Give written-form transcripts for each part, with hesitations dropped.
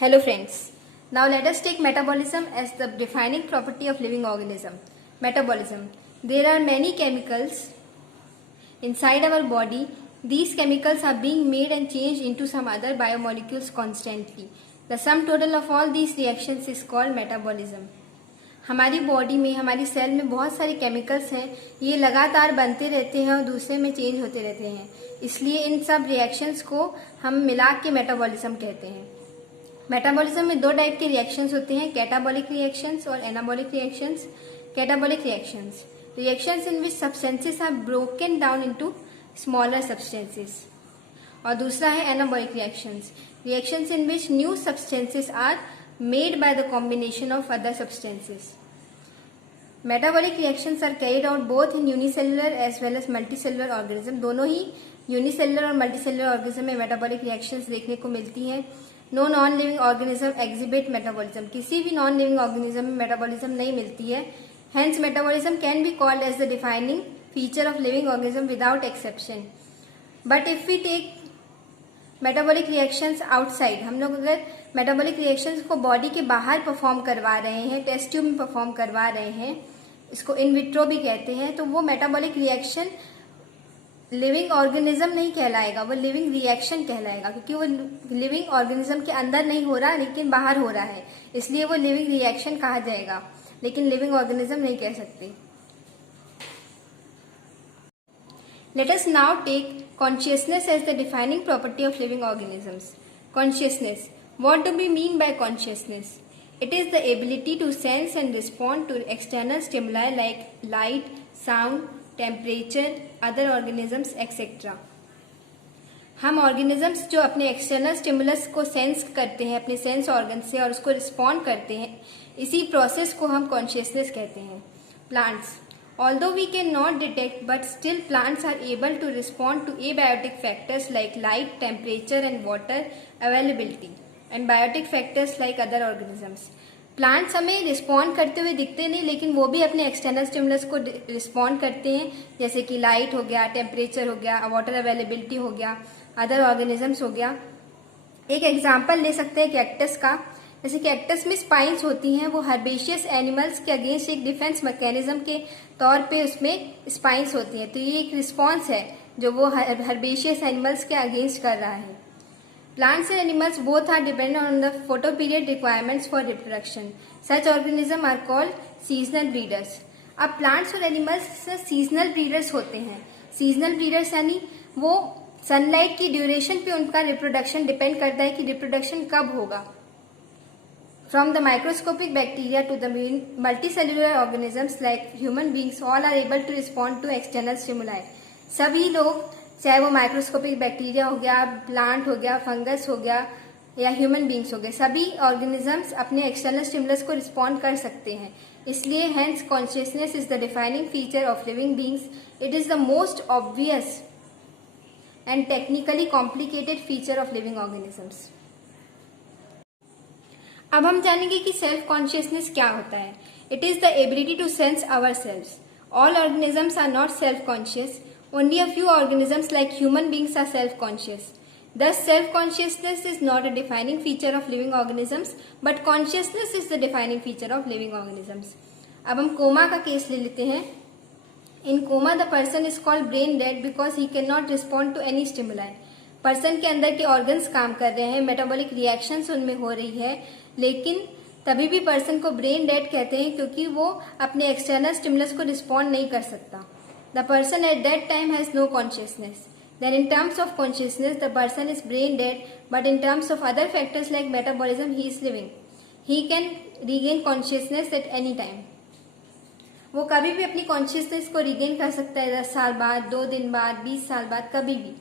Hello friends. Now let us take metabolism as the defining property of living organism. Metabolism. There are many chemicals inside our body. These chemicals are being made and changed into some other biomolecules constantly. The sum total of all these reactions is called metabolism. हमारी body में, हमारी cell में बहुत सारे chemicals हैं. ये लगातार बनते रहते हैं और दूसरे में चेंज होते रहते हैं. इसलिए इन सब रिएक्शंस को हम मिला के मेटाबॉलिज्म कहते हैं. मेटाबॉलिज्म में दो टाइप के रिएक्शंस होते हैं, कैटाबॉलिक रिएक्शंस और anabolic reactions. Catabolic reactions in which substances are broken down into smaller substances. और दूसरा है anabolic reactions in which new substances are made by the combination of other substances. Metabolic reactions are carried out both in unicellular as well as multicellular organism. दोनों ही unicellular और multicellular organism में metabolic reactions देखने को मिलती हैं. No non living organism exhibit metabolism. किसी भी नॉन लिविंग ऑर्गेनिज्म में मेटाबॉलिज्म नहीं मिलती है. Hence metabolism can be called as the defining feature of living organism without exception. But if we take metabolic reactions outside, हम लोग अगर metabolic reactions को बॉडी के बाहर परफॉर्म करवा रहे हैं, टेस्ट ट्यूब में परफॉर्म करवा रहे हैं, इसको इन विट्रो भी कहते हैं, तो वो मेटाबॉलिक रिएक्शन लिविंग ऑर्गेनिज्म नहीं कहलाएगा, वो लिविंग रिएक्शन कहलाएगा. क्योंकि वो लिविंग ऑर्गेनिज्म के अंदर नहीं हो रहा लेकिन बाहर हो रहा है, इसलिए वो लिविंग रिएक्शन कहा जाएगा, लेकिन लिविंग ऑर्गेनिज्म नहीं कह सकते. Let us now take consciousness as the defining property of living organisms. Consciousness. What do we mean by consciousness? It is the ability to sense and respond to external stimuli like light, sound, temperature, other organisms, etc. हम organisms जो अपने external stimulus को sense करते हैं अपने sense organ से और उसको रिस्पॉन्ड करते हैं, इसी प्रोसेस को हम कॉन्शियसनेस कहते हैं. Plants. Although we cannot detect, but still plants are able to respond to abiotic factors like light, temperature and water availability and biotic factors like other organisms. Plants हमें respond करते हुए दिखते नहीं, लेकिन वो भी अपने एक्सटर्नल स्टिमुलस को रिस्पॉन्ड करते हैं, जैसे कि लाइट हो गया, टेम्परेचर हो गया, वाटर अवेलेबिलिटी हो गया, अदर ऑर्गेनिजम्स हो गया. एक एग्जाम्पल ले सकते हैं कैक्टस का. जैसे कैक्टस में स्पाइन्स होती हैं, वो हर्बेशियस एनिमल्स के अगेंस्ट एक डिफेंस मैकेनिज्म के तौर पे उसमें स्पाइन्स होती हैं. तो ये एक रिस्पॉन्स है जो वो हर्बेशियस एनिमल्स के अगेंस्ट कर रहा है. Plants and animals both are dependent on the photoperiod requirements for reproduction. Such organism are called seasonal breeders. अब प्लांट्स और एनिमल्स सीजनल ब्रीडर्स होते हैं. सीजनल ब्रीडर्स यानी वो सनलाइट की ड्यूरेशन पे उनका रिप्रोडक्शन डिपेंड करता है कि रिप्रोडक्शन कब होगा. From the microscopic bacteria to the multicellular organisms like human beings, all are able to respond to external stimuli. सभी लोग, चाहे वो माइक्रोस्कोपिक बैक्टीरिया हो गया, प्लांट हो गया, फंगस हो गया या ह्यूमन बींग्स हो गए, सभी ऑर्गेनिजम्स अपने एक्सटर्नल स्टिमुलस को रिस्पॉन्ड कर सकते हैं. इसलिए hence consciousness is the defining feature of living beings. It is the most obvious and technically complicated feature of living organisms. अब हम जानेंगे कि सेल्फ कॉन्शियसनेस क्या होता है. It is the ability to sense ourselves. All organisms are not self conscious. Only a few organisms like human beings are self conscious. Thus self consciousness is not a defining feature of living organisms, but consciousness is the defining feature of living organisms. अब हम coma का case ले लेते हैं. In coma the person is called brain dead because he cannot respond to any stimuli. Person के अंदर के organs काम कर रहे हैं, मेटाबॉलिक रिएक्शंस उनमें हो रही है, लेकिन तभी भी पर्सन को ब्रेन डेड कहते हैं क्योंकि वो अपने एक्सटर्नल स्टिमुलस को रिस्पॉन्ड नहीं कर सकता. The person at that time has no consciousness. Then in terms of consciousness the person is brain dead, but in terms of other factors like metabolism he is living. He can regain consciousness at any time. वो कभी भी अपनी consciousness को regain कर सकता है, 10 साल बाद, 2 दिन बाद, 20 साल बाद, कभी भी.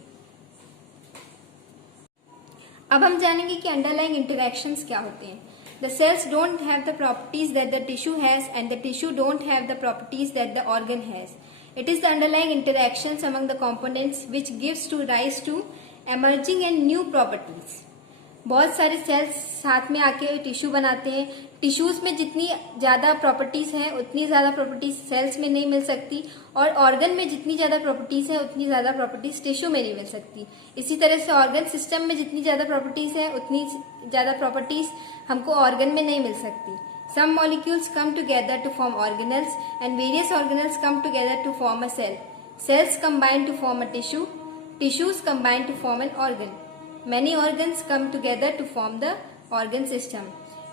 अब हम जानेंगे कि अंडरलाइंग इंटरैक्शंस क्या होते हैं. The cells don't have the properties that the tissue has and the tissue don't have the properties that the organ has. It is the underlying interactions among the components which gives rise to emerging and new properties. बहुत सारे sales साथ में आके tissue बनाते हैं। Tissues में जितनी ज्यादा प्रॉपर्टीज हैं उतनी ज्यादा प्रॉपर्टीज सेल्स में नहीं मिल सकती, और ऑर्गन में जितनी ज्यादा प्रॉपर्टीज हैं उतनी ज्यादा प्रॉपर्टीज टिश्यू में नहीं मिल सकती। इसी तरह से ऑर्गन सिस्टम में जितनी ज्यादा प्रॉपर्टीज हैं उतनी ज्यादा प्रॉपर्टीज हमको ऑर्गन में नहीं मिल सकती। Some molecules come together to form organelles and various organelles come together to form a cell. Cells combine to form a tissue. Tissues combine to form an organ. Many organs come together to form the organ system.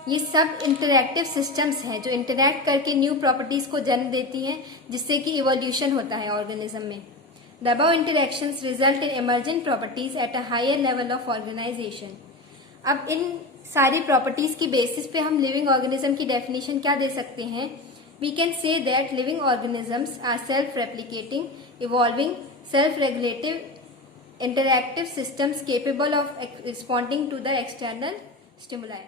ये सब interactive systems हैं जो interact करके new properties को जन्म देती हैं, जिससे कि इवोल्यूशन होता है ऑर्गेनिज्म में। The above interactions result in emergent properties at a higher level of organization. अब इन सारी प्रॉपर्टीज की बेसिस पे हम लिविंग ऑर्गेनिज्म की डेफिनेशन क्या दे सकते हैं? We can say that living organisms are self replicating, evolving, self regulative, interactive systems capable of responding to the external stimuli.